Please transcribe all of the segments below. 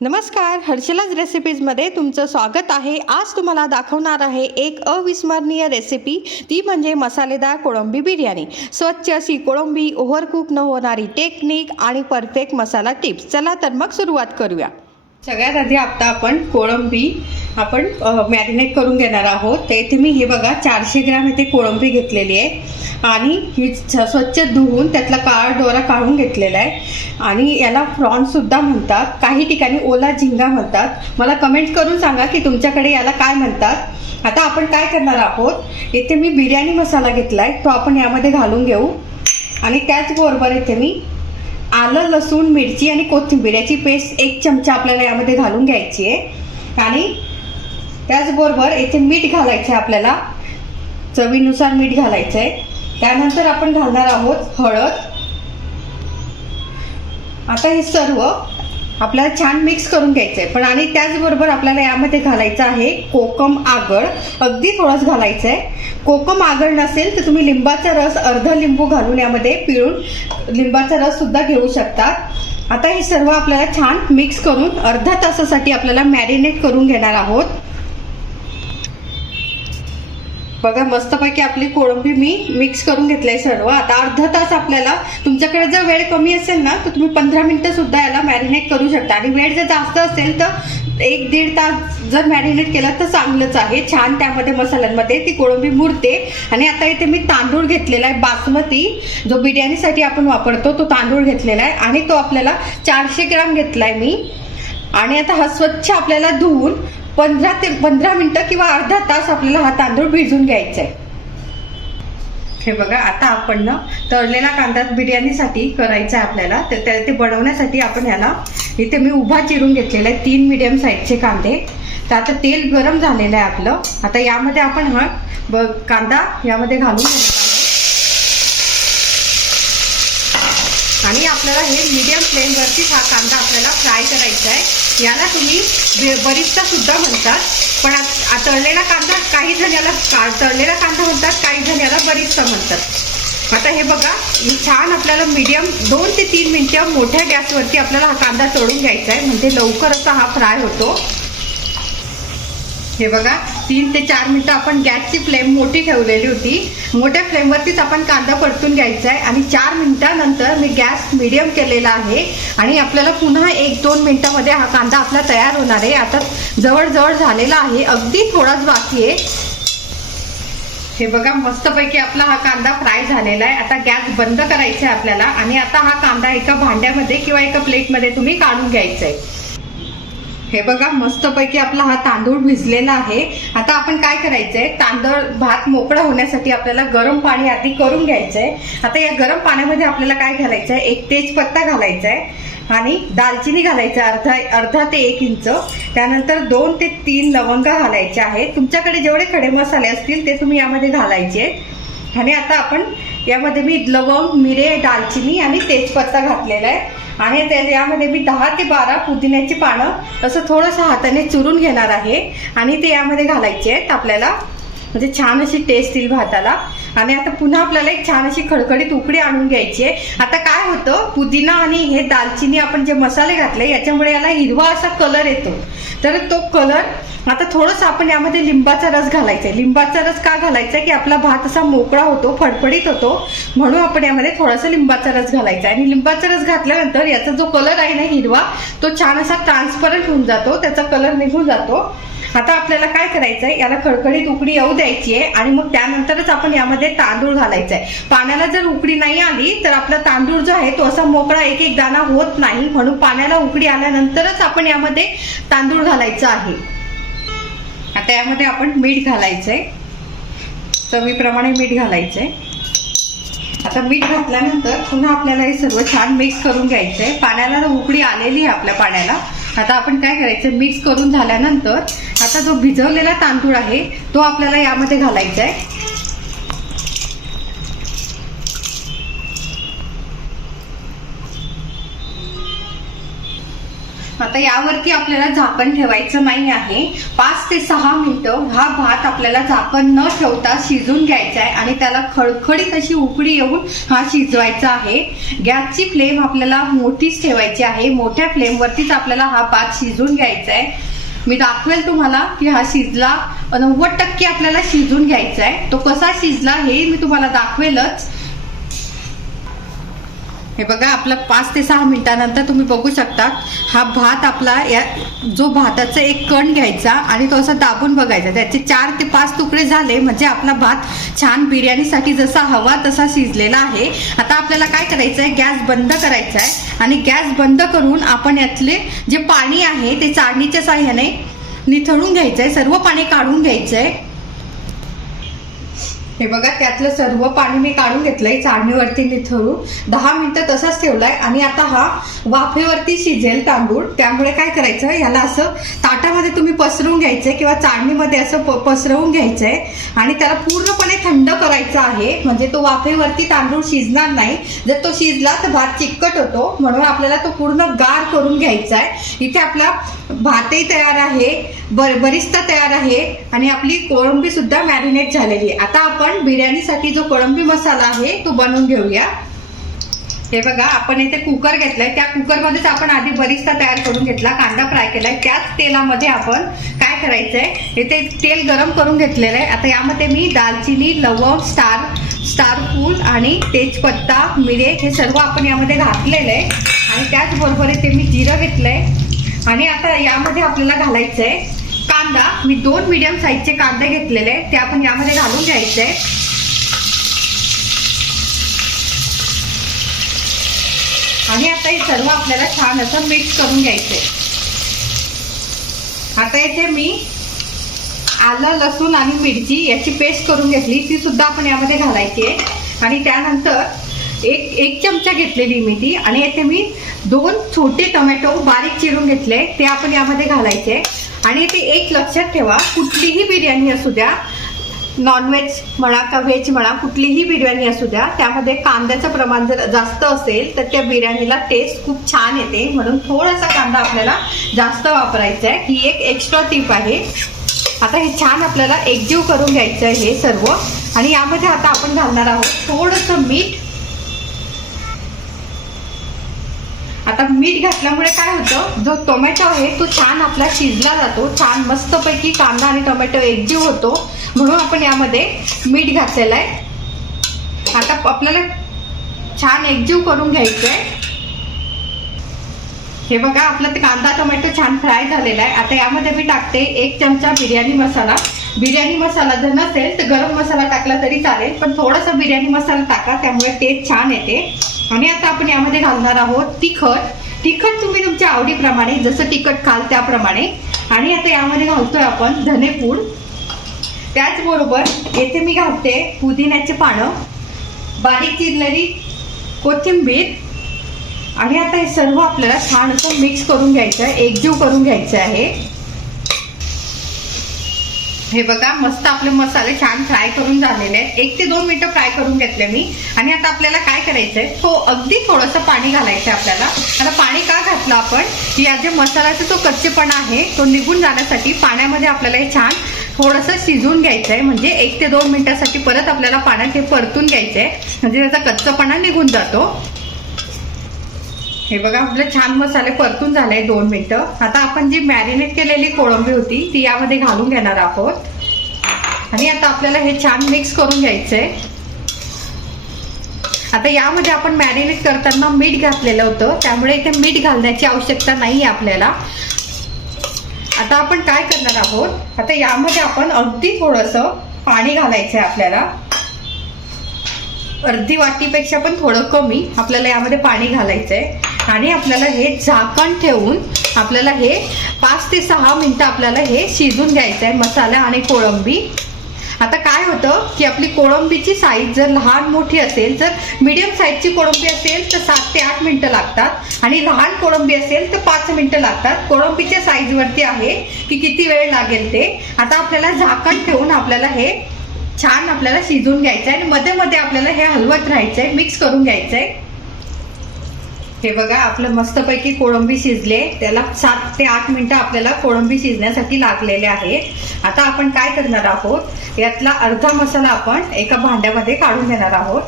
नमस्कार हर्षलाज रेसिपीजमध्ये तुमचं स्वागत आहे. आज तुम्हाला दाखवणार आहे एक अविस्मरणीय रेसिपी ती म्हणजे मसालेदार कोळंबी बिर्याणी. स्वच्छ अशी कोळंबी ओव्हरकुक न होणारी टेक्निक आणि परफेक्ट मसाला टिप्स चला तर मग सुरुवात करूया. सगळ्यात आधी आता आपण कोळंबी आपण मॅरिनेट करून घेणार आहोत. तर इथे मी हे बघा चारशे ग्रॅम इथे कोळंबी घेतलेली आहे. आणि ही स्वच्छ धुवून त्यातला काळा डोरा काढून घेतलेला आहे. आणि याला प्रॉन्स सुद्धा म्हणतात. काही ठिकाणी ओला झिंगा म्हणतात. मला कमेंट करून सांगा की तुमच्याकडे याला काय म्हणतात. आता आपण काय करणार आहोत? इथे मी बिर्याणी मसाला घेतलाय. तो आपण यामध्ये घालून घेऊ. आणि त्याचबरोबर इथे मी आलं लसूण मिरची आणि कोथिंबीर याची पेस्ट एक चमचा आपल्याला यामध्ये घालून घ्यायची आहे. आणि त्याचबरोबर इथे मीठ घालायचं आहे आपल्याला. चवीनुसार मीठ घालायचं आहे त्यानंतर आपण घालणार आहोत हळद. आता हे सर्व आपल्याला छान मिक्स करून घ्यायचं आहे पण आणि त्याचबरोबर आपल्याला यामध्ये घालायचं आहे कोकम आगळ. अगदी थोडंच घालायचं आहे कोकम आगळ नसेल तर तुम्ही लिंबाचा रस अर्ध लिंबू घालून यामध्ये पिळून लिंबाचा रस सुद्धा घेऊ शकतात. आता हे सर्व आपल्याला छान मिक्स करून अर्धा तासासाठी आपल्याला मॅरिनेट करून घेणार आहोत. बघा मस्तपैकी आपली कोळंबी मी मिक्स करून घेतलंय सर्व. आता अर्धा तास आपल्याला तुमच्याकडे जर वेळ कमी असेल ना तर तुम्ही पंधरा मिनिटं सुद्धा याला मॅरिनेट करू शकता. आणि वेळ जर जास्त असेल तर एक दीड तास जर मॅरिनेट केलं तर चांगलंच आहे. छान त्यामध्ये मसाल्यांमध्ये ती कोळंबी मुरते. आणि आता इथे मी तांदूळ घेतलेला आहे बासमती. जो बिर्याणीसाठी आपण वापरतो तो तांदूळ घेतलेला आहे. आणि तो आपल्याला चारशे ग्राम घेतलाय मी. आणि आता हा स्वच्छ आपल्याला धुवून पंधरा ते पंधरा मिनिटं किंवा अर्धा तास आपल्याला हा तांदूळ भिजून घ्यायचा आहे हे बघा आता आपण ना तळलेला कांदा बिर्याणीसाठी करायचा आहे आपल्याला. तर त्या- ते बनवण्यासाठी आपण ह्याला इथे मी उभा चिरून घेतलेला आहे तीन मिडियम साईजचे कांदे. तर आता तेल गरम झालेलं आहे आपलं. आता यामध्ये आपण हा ब कांदा यामध्ये घालून आणि आपल्याला हे मीडियम फ्लेमवरतीच हा कांदा आपल्याला फ्राय करायचा आहे. याला तुम्ही बरिस्ता सुद्धा म्हणतात पण तळलेला कांदा काही जण याला का- तळलेला कांदा म्हणतात काही जण याला बरिस्ता म्हणतात. आता हे बघा छान आपल्याला मीडियम दोन ते तीन मिनटं मोठ्या गॅसवरती आपल्याला हा कांदा तळून घ्यायचा आहे. म्हणजे लवकर असा हा फ्राय होतो. हे बघा तीन ते चार मिनिटं आपण गॅसची फ्लेम मोठी ठेवलेली होती. मोठ्या फ्लेमवरतीच आपण कांदा परतून घ्यायचा आहे आणि चार मिनिटानंतर मी गॅस मिडियम केलेला आहे आणि आपल्याला पुन्हा एक दोन मिनिटामध्ये हा कांदा आपला तयार होणार आहे. आता जवळजवळ झालेला आहे अगदी थोडाच बाकी आहे. हे बघा मस्तपैकी आपला हा कांदा फ्राय झालेला आहे. आता गॅस बंद करायचा आहे आपल्याला आणि आता हा कांदा एका भांड्यामध्ये किंवा एका प्लेटमध्ये तुम्ही काढून घ्यायचा आहे. हे बघा मस्तपैकी आपला हा तांदूळ भिजलेला आहे. आता आपण काय करायचंय? तांदूळ भात मोकळा होण्यासाठी आपल्याला गरम पाणी आधी करून घ्यायचंय. आता या गरम पाण्यामध्ये आपल्याला काय घालायचंय? एक तेजपत्ता घालायचा आहे आणि दालचिनी घालायचं अर्धा अर्धा ते एक इंच. त्यानंतर दोन ते तीन लवंगा घालायच्या आहेत. तुमच्याकडे जेवढे खडे मसाले असतील ते तुम्ही यामध्ये घालायचे आहेत. आणि आता आपण यामध्ये मी लवंग मिरे दालचिनी आणि तेजपत्ता घातलेला आहे. आणि त्या यामध्ये मी दहा ते बारा पुदिन्याची पानं असं थोडंसं हाताने चुरून घेणार आहे. आणि ते यामध्ये घालायचे आहेत आपल्याला. म्हणजे छान अशी टेस्ट येईल भाताला. आणि आता पुन्हा आपल्याला एक छान अशी खडखडीत उकडी आणून घ्यायची आहे. आता काय होतं पुदिना आणि हे दालचिनी आपण जे मसाले घातले याच्यामुळे याला हिरवा असा कलर येतो. तर तो कलर आता थोडंसं आपण यामध्ये लिंबाचा रस घालायचा आहे लिंबाचा रस का घालायचा आहे की आपला भात असा मोकळा होतो फडफडीत होतो म्हणून आपण यामध्ये थोडासा लिंबाचा रस घालायचा आहे आणि लिंबाचा रस घातल्यानंतर याचा जो कलर आहे ना हिरवा तो छान असा ट्रान्सपरंट होऊन जातो त्याचा कलर निघून जातो. आता आपल्याला काय करायचं आहे याला खडखडीत उकडी येऊ द्यायची आहे आणि मग त्यानंतरच आपण यामध्ये तांदूळ घालायचा आहे पाण्याला जर उकडी नाही आली तर आपला तांदूळ जो आहे तो असा मोकळा एक एक दाना होत नाही. म्हणून पाण्याला उकडी आल्यानंतरच आपण यामध्ये तांदूळ घालायचं आहे. आता यामध्ये आपण मीठ घालायचंय. चवीप्रमाणे मीठ घालायचंय. आता मीठ घातल्यानंतर पुन्हा आपल्याला हे सर्व छान मिक्स करून घ्यायचंय. पाण्याला उकडी आलेली आहे आपल्या पाण्याला. आता आपण काय करायचं मिक्स करून झाल्यानंतर आता जो भिजवलेला तांदूळ आहे तो आपल्याला यामध्ये घालायचा आहे. आता यावरती आपल्याला झाकण ठेवायचं नाही आहे. पाच ते सहा मिनिटं हा भात आपल्याला झाकण न ठेवता शिजून घ्यायचा आहे आणि त्याला खडखडीत अशी उकडी येऊन हा शिजवायचा आहे. गॅसची फ्लेम आपल्याला मोठीच ठेवायची आहे. मोठ्या फ्लेमवरतीच आपल्याला हा भात शिजून घ्यायचा आहे. मी दाखवेल तुम्हाला की हा शिजला नव्वद टक्के आपल्याला शिजून घ्यायचा आहे तो कसा शिजला हे मी तुम्हाला दाखवेलच. हे बघा आपला पाच ते सहा मिनिटानंतर तुम्ही बघू शकता हा भात आपला या जो भाताचा एक कण घ्यायचा आणि तो असा दाबून बघायचा. त्याचे चार ते पाच तुकडे झाले म्हणजे आपला भात छान बिर्याणीसाठी जसा हवा तसा शिजलेला आहे. आता आपल्याला काय करायचं आहे गॅस बंद करायचा आहे आणि गॅस बंद करून आपण यातले जे पाणी आहे ते चाळणीच्या साह्याने निथळून घ्यायचं आहे सर्व पाणी काढून घ्यायचं आहे हे बघा त्यातलं सर्व पाणी मी काढून घेतलंय चाळणीवरती निथळून दहा मिनिटं तसाच ठेवलाय. आणि आता हा वाफेवरती शिजेल तांदूळ. त्यामुळे काय करायचं? याला असं ताटामध्ये तुम्ही पसरवून घ्यायचंय किंवा चाळणीमध्ये असं प- पसरवून घ्यायचंय. आणि त्याला पूर्णपणे थंड करायचं आहे. म्हणजे तो वाफेवरती तांदूळ शिजणार नाही. जर तो शिजला तर भात चिकट होतो. म्हणून आपल्याला तो पूर्ण गार करून घ्यायचा आहे इथे आपला भातही तयार आहे. बर बरिस्ता तयार आहे. आणि आपली कोळंबी सुद्धा मॅरिनेट झालेली आहे. आता आपण बिर्याणीसाठी जो कोळंबी मसाला आहे तो बनवून घेऊया. हे बघा आपण इथे कुकर घेतलाय. त्या कुकरमध्येच आपण आधी बरिस्ता तयार करून घेतला कांदा फ्राय केलाय. त्याच तेलामध्ये आपण काय करायचंय इथे तेल गरम करून घेतलेलं आहे. आता यामध्ये मी दालचिनी लवंग स्टार स्टार फूल आणि तेजपत्ता मिरे हे सर्व आपण यामध्ये घातलेलं आहे. आणि त्याचबरोबर इथे मी जिरं घेतलंय. आणि आता यामध्ये आपल्याला घालायचं आहे कांदा मी दोन मीडियम साईजचे कांदे घेतलेले ते आपण यामध्ये घालून घ्यायचे आणि आता हे सर्व आपल्याला छान असं मिक्स करून घ्यायचंय आता इथे मी आलं लसूण आणि मिरची याची पेस्ट करून घेतली. ती सुद्धा आपण यामध्ये घालायची आहे. आणि त्यानंतर एक एक चमचा घेतलेली मी ती. आणि येथे मी दोन छोटे टोमॅटो बारीक चिरून घेतले ते आपण यामध्ये घालायचे आणि ते एक लक्षात ठेवा कुठलीही बिर्याणी असू द्या नॉनव्हेज म्हणा का व्हेज म्हणा कुठलीही बिर्याणी असू द्या त्यामध्ये कांद्याचं प्रमाण जर जास्त असेल तर त्या बिर्याणीला टेस्ट खूप छान येते. म्हणून थोडासा कांदा आपल्याला जास्त वापरायचा आहे ही एक एक्स्ट्रा टिप आहे. आता हे छान आपल्याला एकजीव करून घ्यायचं आहे हे सर्व. आणि यामध्ये आता आपण घालणार आहोत थोडंसं मीठ आता मीठ घातल्यामुळे काय होतं? जो टोमॅटो आहे तो छान आपला शिजला जातो. छान मस्तपैकी कांदा आणि टोमॅटो एकजीव होतो. म्हणून आपण यामध्ये मीठ घातलेलं आहे आता आपल्याला छान एकजीव करून घ्यायचं आहे हे बघा आपला ते कांदा टोमॅटो छान फ्राय झालेला आहे आता यामध्ये मी टाकते एक चमचा बिर्याणी मसाला. बिर्याणी मसाला जर नसेल तर गरम मसाला टाकला तरी चालेल. पण थोडासा बिर्याणी मसाला टाका त्यामुळे टेस्ट छान येते. आणि आता आपण यामध्ये घालणार आहोत तिखट. तिखट तुम्ही तुमच्या आवडीप्रमाणे जसं तिखट खाल त्याप्रमाणे. आणि आता यामध्ये घालतोय आपण धनेपूड त्याचबरोबर येथे मी घालते पुदिन्याचे पानं बारीक चिरलेली कोथिंबीर. आणि आता हे सर्व आपल्याला छान असं मिक्स करून घ्यायचं आहे एकजीव करून घ्यायचं आहे हे बघा मस्त आपले मसाले छान फ्राय करून झालेले आहेत. एक ते दोन मिनिटं फ्राय करून घेतले मी. आणि आता आपल्याला काय करायचंय? हो अगदी थोडंसं पाणी घालायचं आहे आपल्याला. आता पाणी का घातलं आपण? की या जे मसाल्याचा जो कच्चेपणा आहे तो निघून जाण्यासाठी पाण्यामध्ये आपल्याला हे छान थोडंसं शिजून घ्यायचं आहे म्हणजे एक ते दोन मिनिटासाठी परत आपल्याला पाण्यात हे परतून घ्यायचं आहे म्हणजे त्याचा कच्चापणा निघून जातो. हे बघा आपले छान मसाले परतून झाले दोन मिनिटं. आता आपण जी मॅरिनेट केलेली कोळंबी होती ती यामध्ये घालून घेणार आहोत. आणि आता आपल्याला हे छान मिक्स करून घ्यायचंय. आता यामध्ये आपण मॅरिनेट करताना मीठ घातलेलं होतं. त्यामुळे इथे मीठ घालण्याची आवश्यकता नाही आहे आपल्याला. आता आपण काय करणार आहोत? आता यामध्ये आपण अगदी थोडंसं पाणी घालायचं आहे आपल्याला. अर्धी वाटीपेक्षा पण थोडं कमी आपल्याला यामध्ये पाणी घालायचं आहे आणि आपल्याला हे झाकण ठेवून आपल्याला हे पाच ते सहा मिनटं आपल्याला हे शिजून घ्यायचं आहे मसाला आणि कोळंबी. आता काय होतं की आपली कोळंबीची साईज जर लहान मोठी असेल तर मीडियम साईजची कोळंबी असेल तर सात ते आठ मिनटं लागतात. आणि लहान कोळंबी असेल तर पाच मिनटं लागतात. कोळंबीच्या साईजवरती आहे की किती वेळ लागेल ते? आता आपल्याला झाकण ठेवून आपल्याला हे छान आपल्याला शिजून घ्यायचं आहे आणि मध्ये मध्ये आपल्याला हे हलवत राहायचं आहे मिक्स करून घ्यायचं आहे हे बघा आपलं मस्तपैकी कोळंबी शिजले. त्याला सात ते आठ मिनिटं आपल्याला कोळंबी शिजण्यासाठी लागलेले आहे. आता आपण काय करणार आहोत? यातला अर्धा मसाला आपण एका भांड्यामध्ये काढून घेणार आहोत.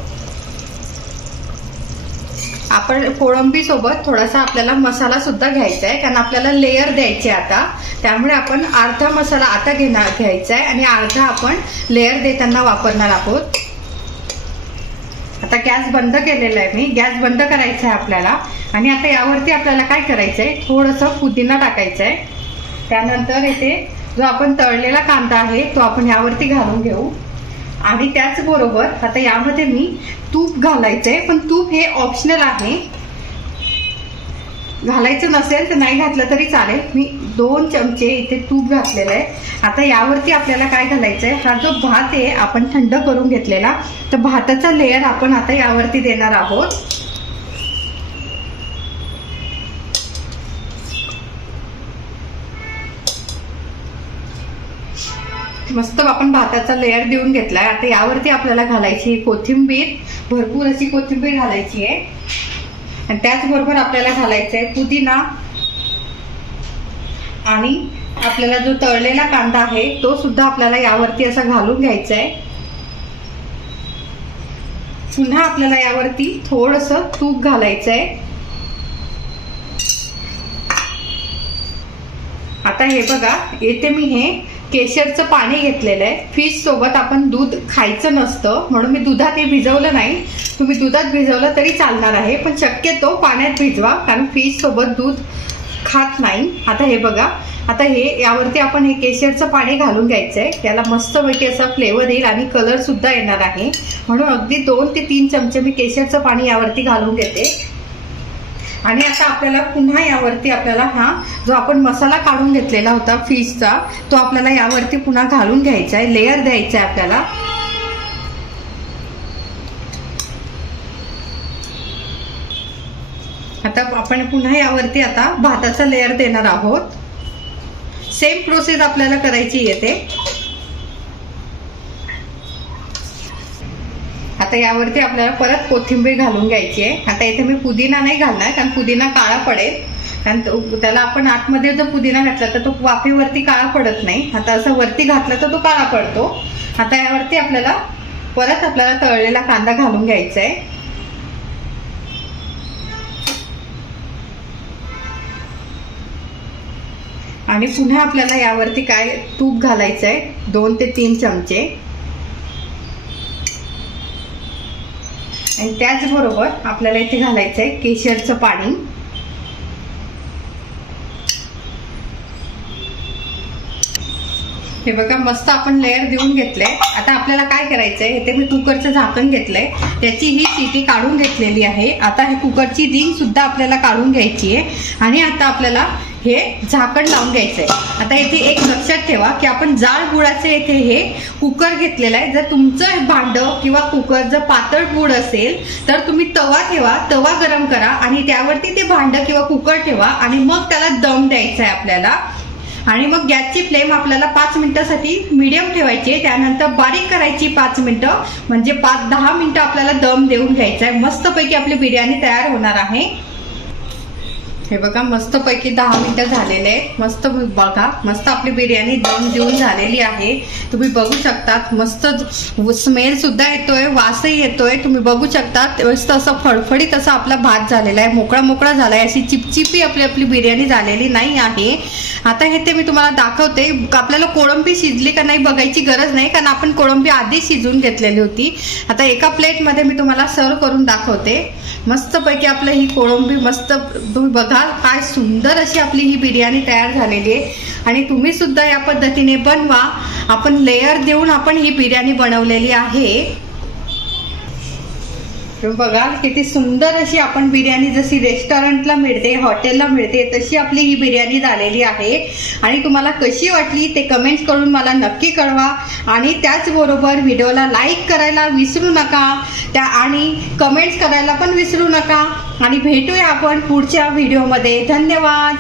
आपण कोळंबी सोबत थोडासा आपल्याला मसाला सुद्धा घ्यायचा आहे कारण आपल्याला लेअर द्यायचे आता. त्यामुळे आपण अर्धा मसाला आता घेणार घ्यायचा आहे आणि अर्धा आपण लेयर देताना वापरणार आहोत. आता गॅस बंद केलेला आहे मी. गॅस बंद करायचा आहे आपल्याला. आणि आता यावरती आपल्याला काय करायचं आहे थोडंसं पुदिना टाकायचं आहे त्यानंतर येथे जो आपण तळलेला कांदा आहे तो आपण यावरती घालून घेऊ. आणि त्याचबरोबर आता यामध्ये मी तूप घालायचं आहे पण तूप हे ऑप्शनल आहे. घालायचं नसेल तर नाही घातलं तरी चालेल. मी दोन चमचे इथे तूप घातलेलं आहे. आता यावरती आपल्याला काय घालायचं आहे हा जो भात आहे आपण थंड करून घेतलेला तर भाताचा लेअर आपण आता यावरती देणार आहोत. मस्त आपण भाताचा लेअर देऊन घेतलाय. आता यावरती आपल्याला घालायची कोथिंबीर. भरपूर अशी कोथिंबीर घालायची आहे. आणि त्याचबरोबर आपल्याला घालायचं आहे पुदिना. आणि आपल्याला जो तळलेला कांदा आहे तो सुद्धा आपल्याला यावरती असा घालून घ्यायचा आहे पुन्हा आपल्याला यावरती थोडस तूप घालायचं आहे आता हे बघा येते मी हे केशरचं पाणी घेतलेलं आहे. फिश सोबत आपण दूध खायचं नसतं. म्हणून मी दुधात हे भिजवलं नाही. तुम्ही दुधात भिजवलं तरी चालणार आहे. पण शक्यतो पाण्यात भिजवा कारण फिश सोबत दूध खात नाही. आता हे बघा. आता हे यावरती आपण हे केशरचं पाणी घालून घ्यायचं आहे त्याला मस्तपैकी असा फ्लेवर येईल आणि कलरसुद्धा येणार आहे. म्हणून अगदी दोन ते तीन चमचे मी केशरचं पाणी यावरती घालून घेते. आणि आता आपल्याला पुन्हा यावरती आपल्याला हा जो आपण मसाला काढून घेतलेला होता फिशचा तो आपल्याला यावरती पुन्हा घालून घ्यायचा आहे. लेअर द्यायचा आहे आपल्याला. आता आपण पुन्हा यावरती आता भाताचा लेअर देणार आहोत. सेम प्रोसेस आपल्याला करायची येते आता यावरती आपल्याला परत कोथिंबीर घालून घ्यायची आहे. आता इथे मी पुदिना नाही घालणार कारण पुदिना काळा पडेल. कारण तो- त्याला आपण आतमध्ये जर पुदिना घातला तर तो वाफेवरती काळा पडत नाही. आता असं वरती घातला तर तो काळा पडतो. आता यावरती आपल्याला परत आपल्याला तळलेला कांदा घालून घ्यायचा आहे. आणि पुन्हा आपल्याला यावरती काय तूप घालायचं आहे दोन ते तीन चमचे. आणि त्याचबरोबर आपल्याला इथे घालायचं आहे केशरचं पाणी. हे बघा मस्त आपण लेअर देऊन घेतले आता आपल्याला काय करायचंय? इथे मी कुकरचं झाकण घेतलंय. त्याची ही सिटी काढून घेतलेली आहे. आता हे कुकरची रिंग सुद्धा आपल्याला काढून घ्यायची आहे आणि आता आपल्याला हे झाकण लावून घ्यायचंय. आता इथे एक लक्षात ठेवा की आपण जाळ गुळाचे इथे हे कुकर घेतलेलं आहे. जर तुमचं भांडं किंवा कुकर जर पातळ गुळ असेल तर तुम्ही तवा ठेवा तवा गरम करा आणि त्यावरती ते भांडं किंवा कुकर ठेवा आणि मग त्याला दम द्यायचा आहे आपल्याला. आणि मग गॅसची फ्लेम आपल्याला पाच मिनिटासाठी मीडियम ठेवायची आहे. त्यानंतर बारीक करायची पाच मिनिटं. म्हणजे पाच दहा मिनिटं आपल्याला दम देऊन घ्यायचा आहे मस्तपैकी आपली बिर्याणी तयार होणार आहे. हे बघा मस्तपैकी दहा मिनिटं झालेले आहेत. मस्त बघा मस्त आपली बिर्याणी दम देऊन झालेली आहे. तुम्ही बघू शकतात मस्त स्मेल सुद्धा येतोय वासही येतोय. तुम्ही बघू शकतात मस्त असं फडफडीत असा आपला भात झालेला आहे मोकळा मोकळा झाला आहे अशी चिपचिपी आपली आपली बिर्याणी झालेली नाही आहे. आता हे ते मी तुम्हाला दाखवते. आपल्याला कोळंबी शिजली का नाही बघायची गरज नाही कारण आपण कोळंबी आधी शिजून घेतलेली होती. आता एका प्लेटमध्ये मी तुम्हाला सर्व करून दाखवते. मस्तपैकी आपलं ही कोळंबी मस्त तुम्ही बघा काय सुंदर अशी आपली ही बिर्याणी तयार झालेली आहे. आणि तुम्ही सुद्धा या पद्धतीने बनवा. आपण लेयर देऊन आपण ही बिर्याणी बनवलेली आहे. बघा किती सुंदर अशी आपण बिर्याणी जशी रेस्टॉरंटला मिळते हॉटेलला मिळते तशी आपली ही बिर्याणी झालेली आहे. आणि तुम्हाला कशी वाटली ते कमेंट्स करून मला नक्की कळवा. आणि त्याचबरोबर व्हिडिओला लाईक करायला विसरू नका. त्या आणि कमेंट्स करायला पण विसरू नका. आणि भेटूया आपण पुढच्या व्हिडिओमध्ये धन्यवाद.